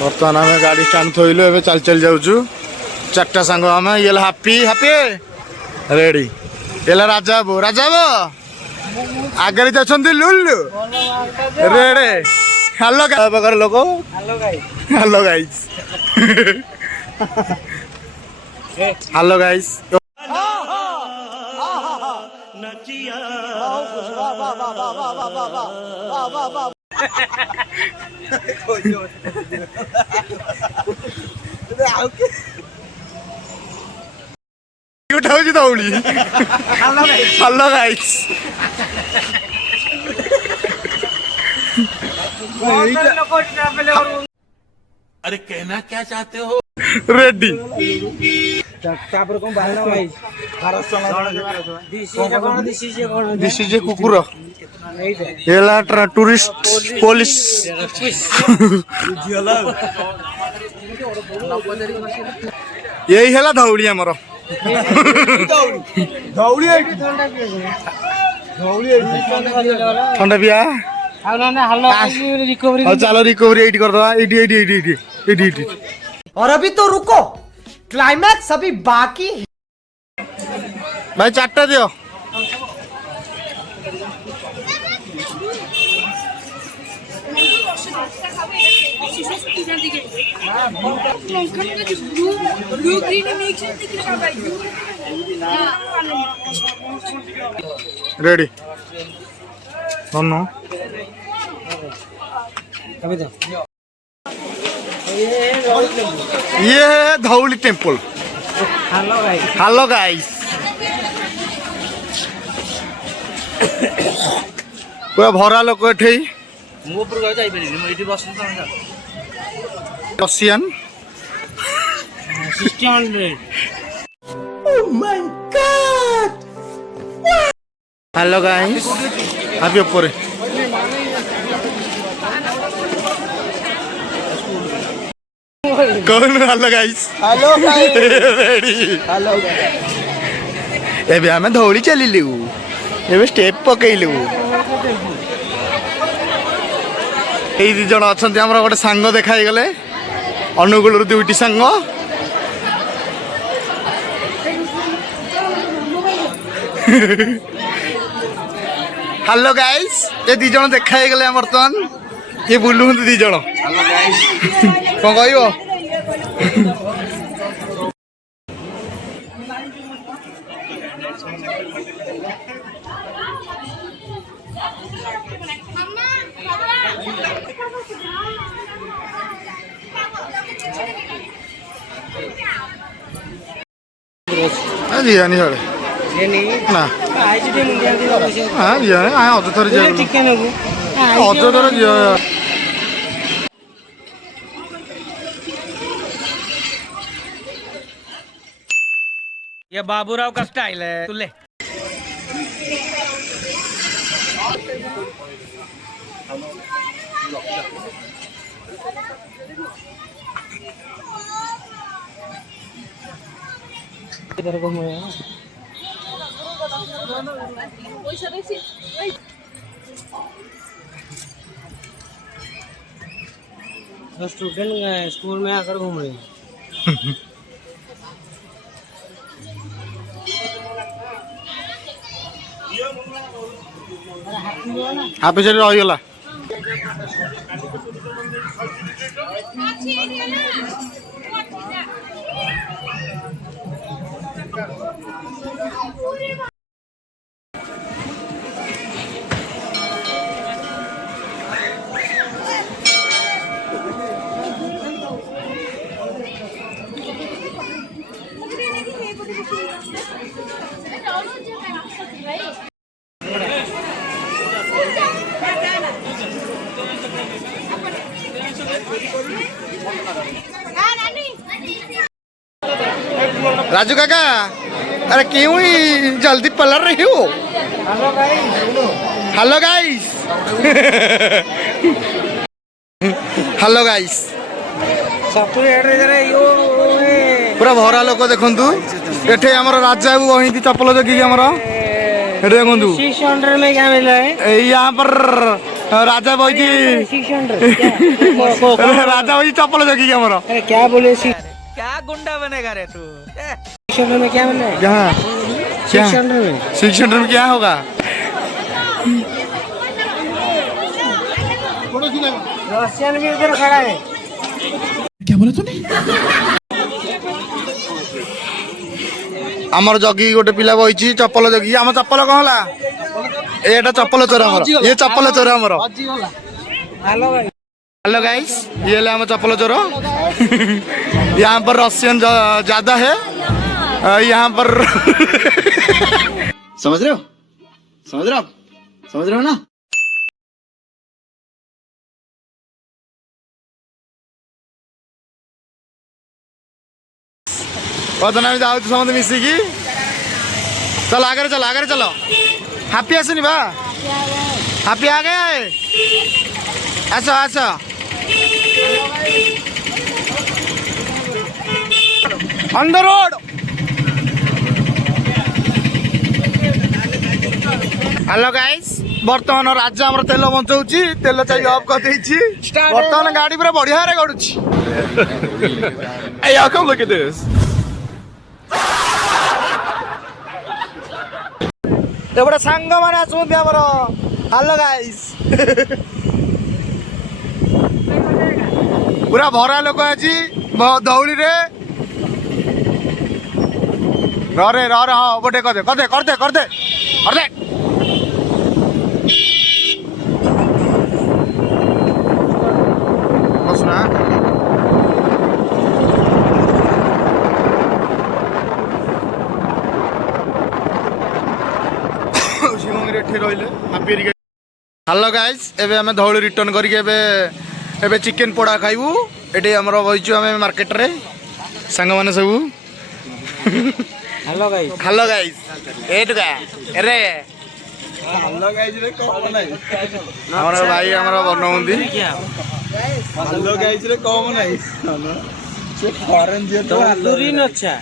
बर्तमान आम गाड़ी स्टाण थोलु ए चल चल जाऊँ चार्टा सांग आम ये हापी हापी रेडी ये राजा बो आगे अच्छा लुलु रेडे हेलो प्रकार लोक हेलो गाइस हेलो गाइस उठाऊ दौड़ी हेलो गाइस अरे कहना क्या चाहते हो रेडी दिस इज ए कुकुर एला टूरिस्ट पुलिस यही है धौड़ी आमर ठंडा पिया चलो रिकवरी एट कर और अभी तो रुको क्लाइमैक्स अभी बाकी है। भाई चार्टा दियो रेडी ये है धौली टेम्पल हेलो गाइस पूरा भरा लोक एठे रशियन हेलो गाइस अभी ऊपर कौन हेलो गाइस रेडी एबे आमे धौली चलिलु एबे स्टेप पकेइलु एई दि जण अछंती हमरा गोटे सांग देखाई गले अनुगुल रु दुईटी सांग हेलो गाइस ए दि जण देखाई गले बर्तमान ये बुलु दि जण हेलो गाइस कौन कहबो दिया नहीं साढ़े ना हाँ दिया नहीं आया ऑटो थोड़ी जाए ऑटो थोड़ी जाए ये बाबूराव का स्टाइल है तू ले स्टूडेंट स्कूल में आकर घूम रहे हैं आप पीछे रहीगला राजू काका अरे क्यों ही जल्दी पलट रही हो हेलो गाइस हेलो गाइस पूरा भरा लोक देखु ये आम राजा बाबू बही चपल जगिकी आमर देखो 600 में क्या मिल रहा है? यहाँ पर राजा भाई की 600 राजा भाई चप्पल जगी क्या हमारा अरे क्या बोले? क्या गुंडा बनेगा रे तू? 600 में क्या मिल रहा है? क्या 600 में 600 में क्या होगा? रशियन भी उधर खड़ा है। आमर जगी गोटे पिला बही चप्पल जगी आम चप्पल कौन है एटा चप्पल चोर आमर ये चप्पल चोर आमर हेलो भाई। हेलो गाइस ये ले आम चप्पल चोर यहाँ पर रशियन ज्यादा है यहाँ पर समझ रहे हो ना बदनामी जाऊँ समझ मिसिकी चल आगे चलो हापी आसनी बा हापी आ गया है आस on the road hello guys बर्तमान राजा आमर तेल बंचाऊँगी तेल चाहिए अफ कर बर्तमान गाड़ी पूरा बढ़िया रे गड़ुची Hey, y'all, come look at this. एपटे सांग मैंने आसुँच आमर हेलो गाइस पूरा भरा लोक आज दौड़ी रे रे हाँ बटे करदे बसना हेलो गाइस एबे हमें धौली रिटर्न करके एबे चिकेन पोड़ा खाइबू एटी हमर बहिचु हमें मार्केट रे संग माने सब हेलो भाई। हेलो गाइस एटुका अरे हेलो गाइस रे कम नाही हमर भाई हमर बनौंदी हेलो गाइस रे कम नाही से फॉरेन जे तो तंदूरी न अच्छा